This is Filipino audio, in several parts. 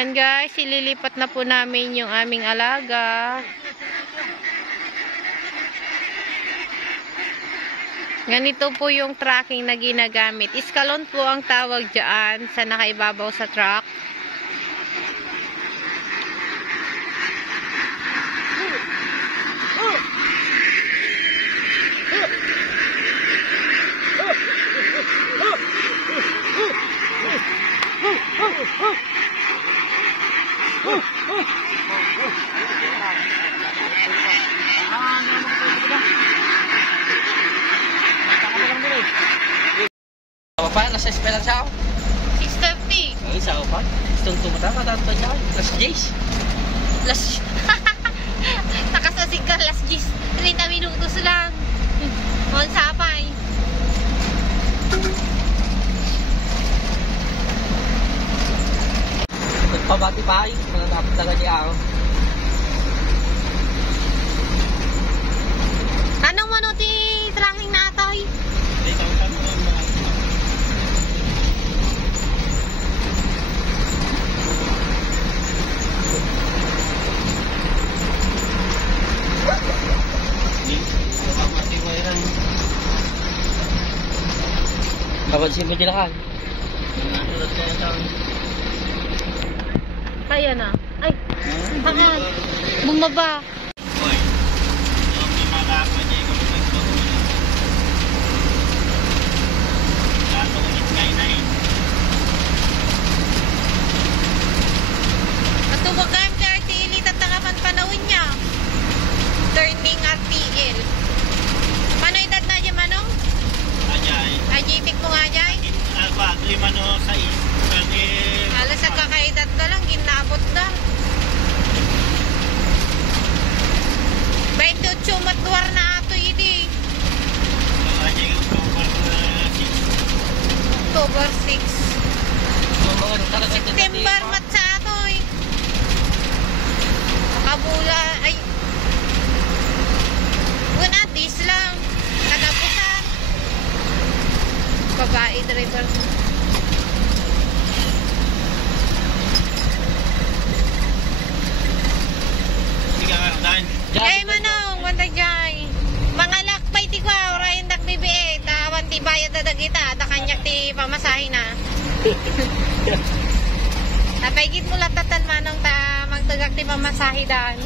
Yan guys, ililipat na po namin yung aming alaga. Ganito po yung tracking na ginagamit. Iskalon po ang tawag dyan sa nakaibabaw sa truck. Apa nasa espera siya? 6:30. Ay, sao pa? Gusto tumata ka tanto niya. Las 10. Nakasasig ka, last 10. 30 minutos lang. On sapay. Pabati pa ay, mga dapat talaga niya ako. Anong manuti tracking na atoy? Kapag simple nila ka. Kaya na. Ay, hangat. Bumaba. Matuwagan ka RTL, tatakapan panahon niya. Turning RTL. Mano edad na dyan, Manong? Ajay. Ajitik mo nga, Jay? Alba, 5 no 6. Alas sa kakaedad ka lang, ginabot na. 28 matuwar na ato hindi. Ajay, October 6. September mat sa ato eh. Makabula, ay. Una, dis lang. Katapusan. Babae driver. Jay Manong, wanda Jay. Mga lakpay ti kwa, orayin dak bibi, tawan ti bayad na dagita, da kanyak ti pamasahe na. Napaigit mo latatan Manong ta magtagak ti pamasahe dan.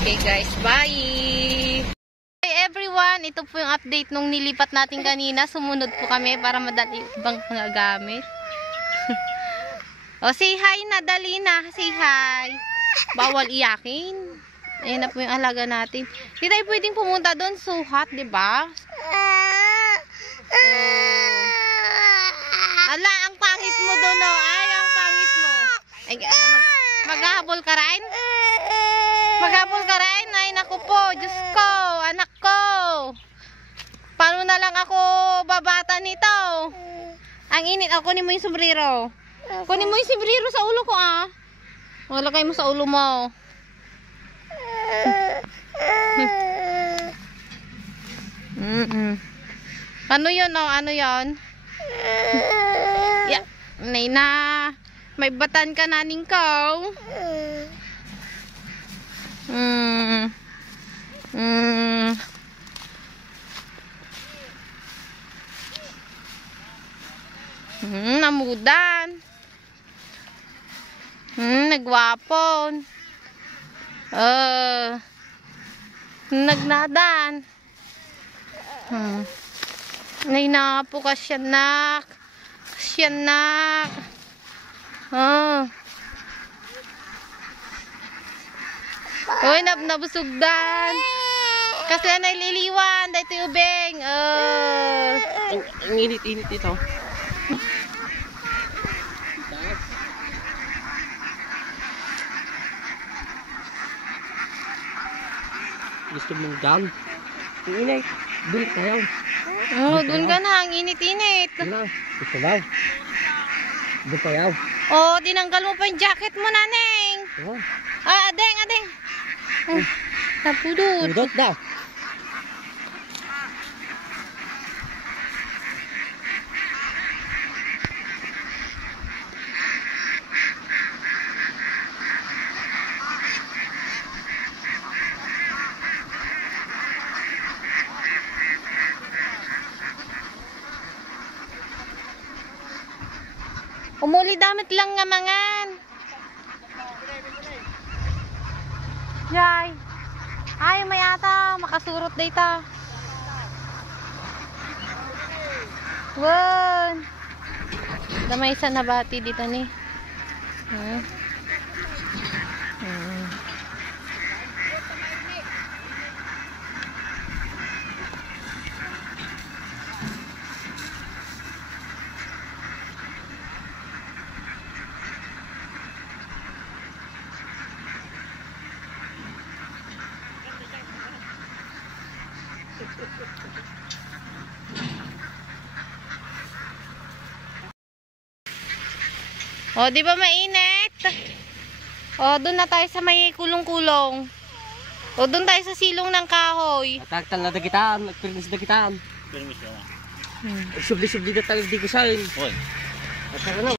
Okay guys, bye! Hey everyone, ito po yung update nung nilipat natin kanina. Sumunod po kami para madali ibang mga gamit. O say hi na, dali na, say hi. Bawal iyakin. Ayan na po yung alaga natin. Hindi tayo pwedeng pumunta doon. So hot, diba? Ala, ang pangit mo doon, no? Ay, ang pangit mo. Ay, maghahabol ka rin? Maghabol ka rin? Ay, naku po. Diyos ko. Anak ko. Paano na lang ako babata nito? Ang init. Kunin mo yung sombrero. Kunin mo yung sombrero sa ulo ko, ah. Malagay mo sa ulo mo. Ano yun, oh? Ano yun? Yeah. Nay na. May batan ka naning ko. Namudan. Nagwapon. Nagnadan. Nay na po kasyanak. Kasyanak. Uy, nabusugdan. Kasi na liliwan. Dahil ito yung ubeng. Ang init-init ito. Gusto mong dam? Ang init. Doon tayo. Doon ka na. Ang init-init. Gusto daw. Doon tayo. Tinanggal mo pa yung jacket mo, naneng. Adeng, adeng. Napudot. Pudot daw. Umuli damit lang nga mangan. Yay. Ay, may ata. Makasurot data. Won. Damay sa nabati dito ni. O, di ba mainit? O, doon na tayo sa may kulong-kulong. O, doon tayo sa silong ng kahoy. Ataktal na dagitaan, nagpirinis dagitaan. Permis na. Subli-subli na tayo di ko sa'yo. Hoy. At saka na.